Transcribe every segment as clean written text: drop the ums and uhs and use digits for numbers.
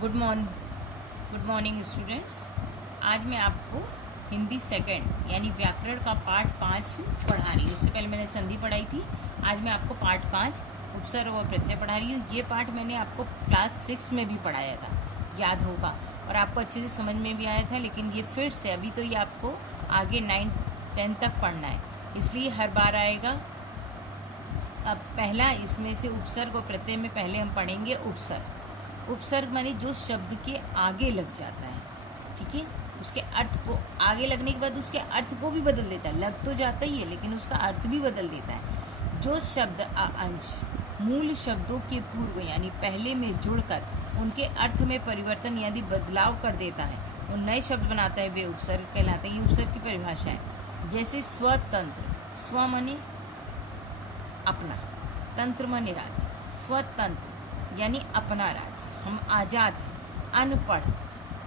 Good morning students. आज मैं आपको हिंदी सेकंड यानी व्याकरण का पार्ट 5 पढ़ा रही हूँ। इससे पहले मैंने संधि पढ़ाई थी। आज मैं आपको पार्ट 5 उपसर्ग और प्रत्यय पढ़ा रही हूँ। ये पार्ट मैंने आपको क्लास 6 में भी पढ़ाया था, याद होगा, और आपको अच्छे से समझ में भी आया था। लेकिन ये फिर से अभी तो ये आपको आगे 9-10 तक पढ़ना है, इसलिए हर बार आएगा। अब पहला इसमें से उपसर्ग और प्रत्यय में पहले हम पढ़ेंगे उपसर्ग। उपसर्ग माने जो शब्द के आगे लग जाता है, ठीक है, उसके अर्थ को आगे लगने के बाद उसके अर्थ को भी बदल देता है। लग तो जाता ही है लेकिन उसका अर्थ भी बदल देता है। जो शब्द अंश मूल शब्दों के पूर्व यानी पहले में जुड़कर उनके अर्थ में परिवर्तन यदि बदलाव कर देता है, वो नए शब्द बनाता है, वे उपसर्ग कहलाते हैं। ये उपसर्ग की परिभाषा है। जैसे स्वतंत्र, स्व माने अपना, तंत्र माने राज्य, स्वतंत्र यानी अपना राज्य, हम आज़ाद हैं। अनपढ़,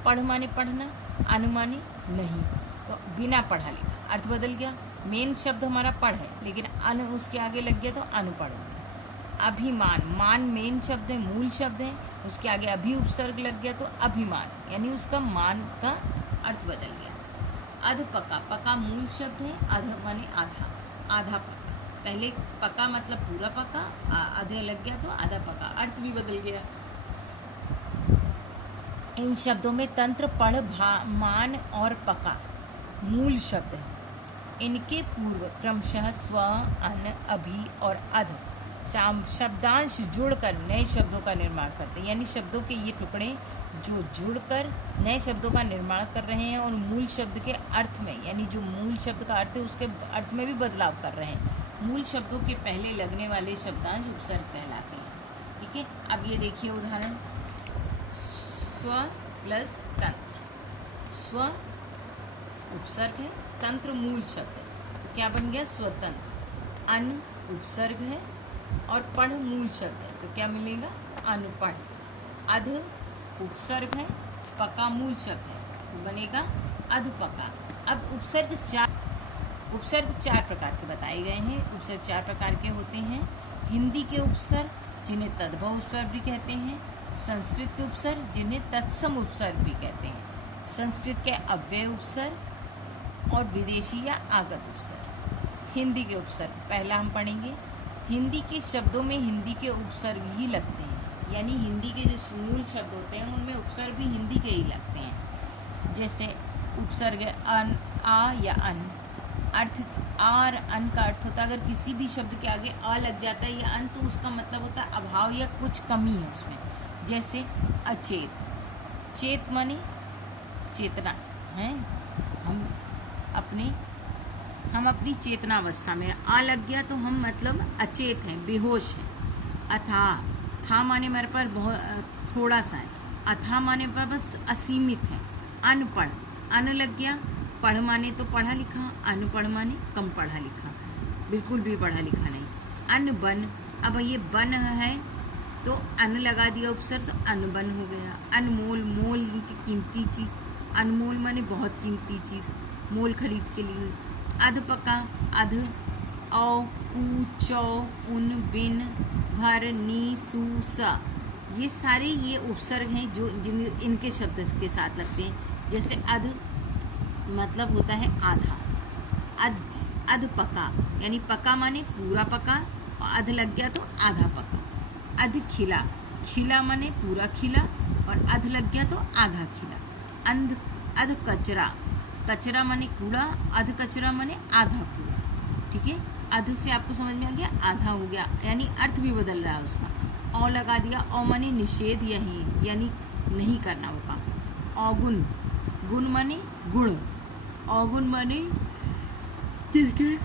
पढ़ माने पढ़ना, अनु माने नहीं, तो बिना पढ़ा लिखा, अर्थ बदल गया। मेन शब्द हमारा पढ़ है लेकिन अन उसके आगे लग गया तो अनपढ़ हो गया। अभिमान, मान मेन शब्द है, मूल शब्द है, उसके आगे अभी उपसर्ग लग गया तो अभिमान यानी उसका मान का अर्थ बदल गया। अधपका, पका मूल शब्द है, अध माने आधा, आधा पका। पहले पका मतलब पूरा पका, आधे लग गया तो आधा पका, अर्थ भी बदल गया। इन शब्दों में तंत्र, पढ़, मान और पका मूल शब्द हैं। इनके पूर्व क्रमशः स्व, अन, अभि और अध शब्दांश जुड़कर नए शब्दों का निर्माण करते हैं। यानी शब्दों के ये टुकड़े जो जुड़कर नए शब्दों का निर्माण कर रहे हैं और मूल शब्द के अर्थ में, यानी जो मूल शब्द का अर्थ है उसके अर्थ में भी बदलाव कर रहे हैं। मूल शब्दों के पहले लगने वाले शब्दांश उपसर्ग कहलाते हैं। ठीक है, अब ये देखिए उदाहरण। स्व प्लस तंत्र, स्व उपसर्ग है, तंत्र मूल शब्द है, तो क्या बन गया? स्वतंत्र। अन उपसर्ग है और पढ़ मूल शब्द है, तो क्या मिलेगा? अनपढ़। अध उपसर्ग है, पका मूल शब्द है, तो बनेगा अधपका। अब उपसर्ग चार प्रकार के बताए गए हैं। उपसर्ग 4 प्रकार के होते हैं। हिंदी के उपसर्ग जिन्हें तद्भव उपसर्ग भी कहते हैं, संस्कृत के उपसर्ग जिन्हें तत्सम उपसर्ग भी कहते हैं, संस्कृत के अव्यय उपसर्ग और विदेशी या आगत उपसर्ग। हिंदी के उपसर्ग पहला हम पढ़ेंगे। हिंदी के शब्दों में हिंदी के उपसर्ग ही लगते हैं, यानी हिंदी के जो मूल शब्द होते हैं उनमें उपसर्ग भी हिंदी के ही लगते हैं। जैसे उपसर्ग अन, आ या अन, अर्थ आ और अन का अर्थ होता है अगर किसी भी शब्द के आगे आ लग जाता है या अन, तो उसका मतलब होता है अभाव या कुछ कमी है उसमें। जैसे अचेत, चेत माने चेतना है, हम अपनी चेतनावस्था में, आ लग गया तो हम मतलब अचेत हैं, बेहोश हैं। अथाह, था माने मेरे पर बहुत थोड़ा सा है, अथाह माने पर बस असीमित है। अनपढ़, अन लग गया, पढ़ माने तो पढ़ा लिखा, अनपढ़ माने कम पढ़ा लिखा, बिल्कुल भी पढ़ा लिखा नहीं। अनबन, अब ये बन है तो अन लगा दिया उपसर्ग, तो अनबन हो गया। अनमोल, मोल की कीमती चीज़, अनमोल माने बहुत कीमती चीज़, मोल खरीद के लिए। अधपका, अध, औ, कु, चौ, उन, बिन, भर, नी, सु, सा, ये सारे ये उपसर्ग हैं जो इनके शब्द के साथ लगते हैं। जैसे अध मतलब होता है आधा, अध पका यानी पका माने पूरा पका और अध लग गया तो आधा पका। अध खिला, खिला माने पूरा खिला और अध लग गया तो आधा खिला। अध कचरा, कचरा माने कूड़ा, अध कचरा माने आधा कूड़ा। ठीक है, अध से आपको समझ में आ गया, आधा हो गया, यानी अर्थ भी बदल रहा है उसका। औ लगा दिया, औ माने निषेध यानी नहीं करना होगा। औगुण, गुण माने गुण, अवगुण माने किसके?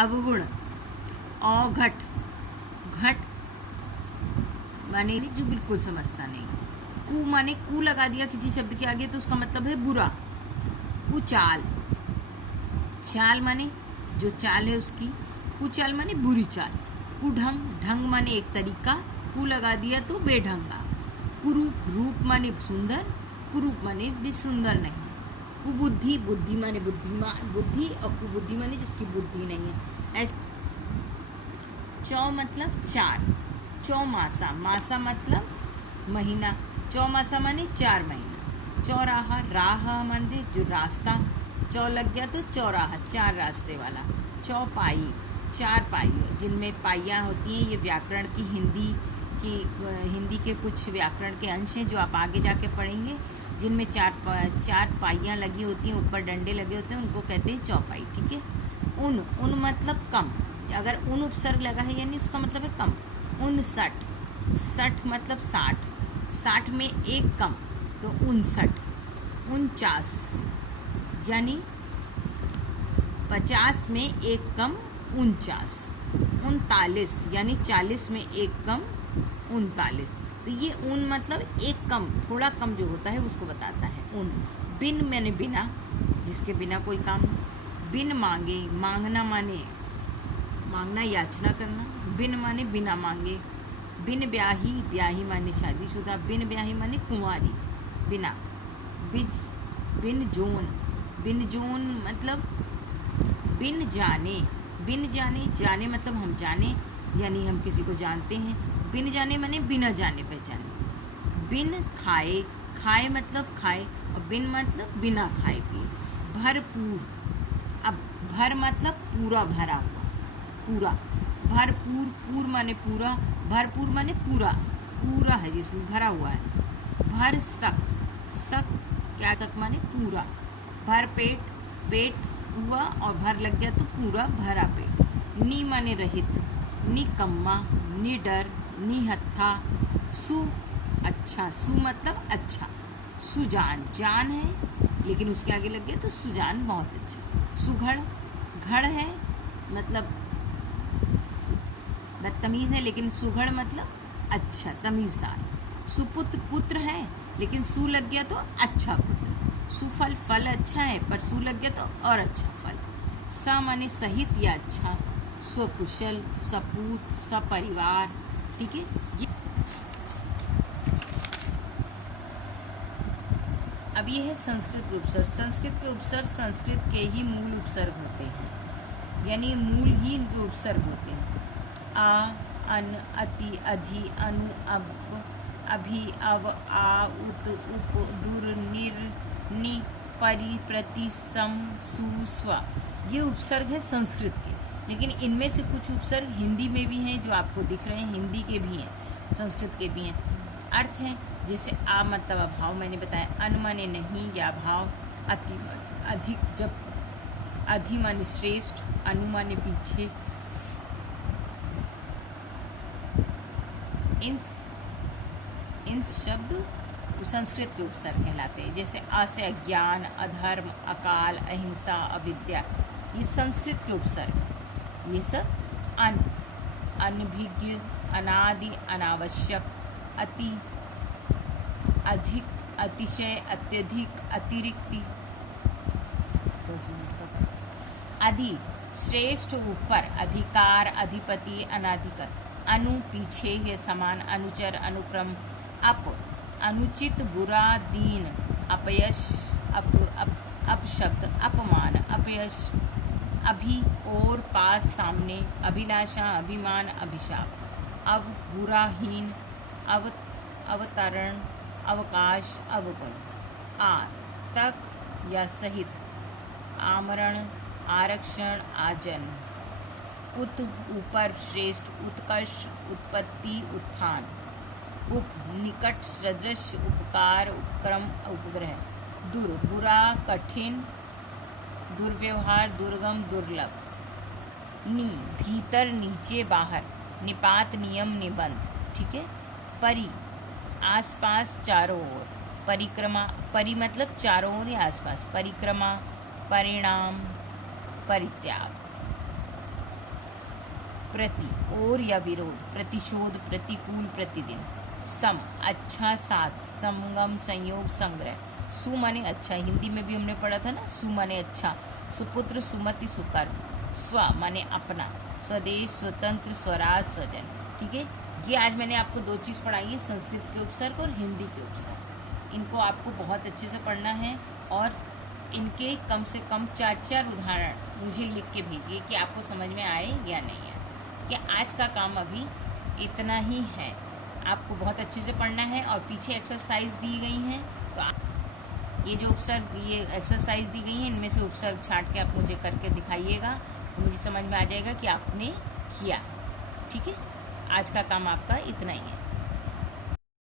अवगुण। अघट, घट माने जो बिल्कुल समझता नहीं। कु माने कु लगा दिया किसी शब्द के आगे तो उसका मतलब है बुरा। कुचाल, चाल माने जो चाल है उसकी, कुचाल माने बुरी चाल। कुढंग, ढंग माने एक तरीका, कु लगा दिया तो बेढंगा। कुरूप, रूप माने सुंदर, कुरूप माने भी सुंदर नहीं। कुबुद्धि, बुद्धि माने बुद्धिमान, बुद्धि, और कुबुद्धि माने जिसकी बुद्धि नहीं है। ऐसे चौ मतलब 4, चौमासा, मासा मतलब महीना, चौमासा माने 4 महीना, चौराहा, राह माने जो रास्ता, चौ लग गया तो चौराहा, 4 रास्ते वाला, चौपाई, 4 पाई जिनमें पाइयाँ होती हैं। ये व्याकरण की हिंदी के कुछ व्याकरण के अंश हैं जो आप आगे जाके पढ़ेंगे, जिनमें 4 पाइयाँ लगी होती हैं, ऊपर डंडे लगे होते हैं, उनको कहते हैं चौपाई। ठीक है। उन मतलब कम, अगर उन उपसर्ग लगा है यानी उसका मतलब है कम। 59 मतलब 60 में एक कम तो 59। 49 यानी 50 में एक कम 49। 39 यानी 40 में एक कम 39। तो ये ऊन मतलब एक कम, थोड़ा कम जो होता है उसको बताता है ऊन। बिन मैंने बिना, जिसके बिना कोई काम नहीं। बिन मांगे, मांगना माने मांगना, याचना करना। बिन माने बिना मांगे। बिन ब्याही, ब्याही माने शादीशुदा। बिन ब्याही माने कुंवारी, बिना। बिन जोन मतलब बिन जाने। बिन जाने, जाने मतलब हम जाने यानी हम किसी को जानते हैं। बिन जाने माने बिना जाने पहचाने। बिन खाए, खाए मतलब खाए, और बिन मतलब बिना खाए पिए। भरपूर, अब भर मतलब पूरा भरा हुआ, पूरा। भरपूर, पूर माने पूरा, भरपूर माने पूरा, पूरा है जिसमें भरा हुआ है। भर सक, सक क्या, सक माने पूरा। भर पेट, पेट हुआ और भर लग गया तो पूरा भरा पेट। नी माने रहित, निकम्मा, निडर, निहत्था। सु अच्छा, सु मतलब अच्छा। सुजान, जान है लेकिन उसके आगे लग गया तो सुजान, बहुत अच्छा। सुघड़, घड़ है मतलब बदतमीज है, लेकिन सुघड़ मतलब अच्छा, तमीजदार। सुपुत्र, पुत्र है लेकिन सु लग गया तो अच्छा पुत्र। सुफल, फल अच्छा है पर सु लग गया तो और अच्छा फल। स माने सहित या अच्छा। स्वकुशल, सपूत, सपरिवार। ठीक है। अब ये है संस्कृत के उपसर्ग। संस्कृत के उपसर्ग संस्कृत के ही मूल उपसर्ग होते हैं, यानी मूल ही इनके उपसर्ग होते हैं। आ, अन, अति, अधि, अनु, अब, अभि, अव, आ, उत, उप, दुर, निर, नि, परि, प्रति, सम, सु, स्व। ये उपसर्ग है संस्कृत के, लेकिन इनमें से कुछ उपसर्ग हिंदी में भी हैं जो आपको दिख रहे हैं, हिंदी के भी हैं, संस्कृत के भी हैं। अर्थ है जैसे आ मतलब अभाव, मैंने बताया। अन माने नहीं या अभाव। अति अधिक, जब अधि माने श्रेष्ठ, अनु माने पीछे। इन शब्द संस्कृत के उपसर्ग कहलाते हैं। जैसे अ से अज्ञान, अधर्म, अकाल, अहिंसा, अविद्या, ये संस्कृत के उपसर्ग हैं। ये सब अनभिज्ञ, अनादि, अनावश्यक, अति, अधिक, अतिशय, अत्यधिक, अतिरिक्ति। 10 मिनट का। अधि श्रेष्ठ, ऊपर, अधिकार, अधिपति, अनाधिकार। अनु पीछे के समान, अनुचर, अनुक्रम। अप अनुचित, बुरा, दीन, अपयश, अपशब्द, अपमान, अपयश। अभि और, पास, सामने, अभिलाषा, अभिमान, अभिशाप। अव बुराहीन, अवतरण, अवकाश, अवगुण। आ तक या सहित, आमरण, आरक्षण, आजन। उत ऊपर, श्रेष्ठ, उत्कर्ष, उत्पत्ति, उत्थान। उप निकट, सदृश, उपकार, उपक्रम, उपग्रह। दुर बुरा, कठिन, दुर्व्यवहार, दुर्गम, दुर्लभ। नी भीतर, नीचे, बाहर, निपात, नियम, निबंध। ठीक है। परि आसपास, चारों ओर, परिक्रमा, परि मतलब चारों ओर या आसपास, परिक्रमा, परिणाम, परित्याग। प्रति और या विरोध, प्रतिशोध, प्रतिकूल, प्रतिदिन। सम अच्छा, साथ, संगम, संयोग, संग्रह। सु माने अच्छा, हिंदी में भी हमने पढ़ा था ना, सु माने अच्छा। सुपुत्र, सुमति, सुकर्म। स्व माने अपना, स्वदेश, स्वतंत्र, स्वराज, स्वजन। ठीक है। ये आज मैंने आपको 2 चीज़ पढ़ाई है, संस्कृत के उपसर्ग और हिंदी के उपसर्ग। इनको आपको बहुत अच्छे से पढ़ना है और इनके कम से कम 4-4 उदाहरण मुझे लिख के भेजिए कि आपको समझ में आए या नहीं आए। कि आज का काम अभी इतना ही है। आपको बहुत अच्छे से पढ़ना है और पीछे एक्सरसाइज दी गई हैं, तो ये जो उपसर्ग, ये एक्सरसाइज दी गई हैं, इनमें से उपसर्ग छांट के आप मुझे करके दिखाइएगा, तो मुझे समझ में आ जाएगा कि आपने किया। ठीक है, आज का काम आपका इतना ही है।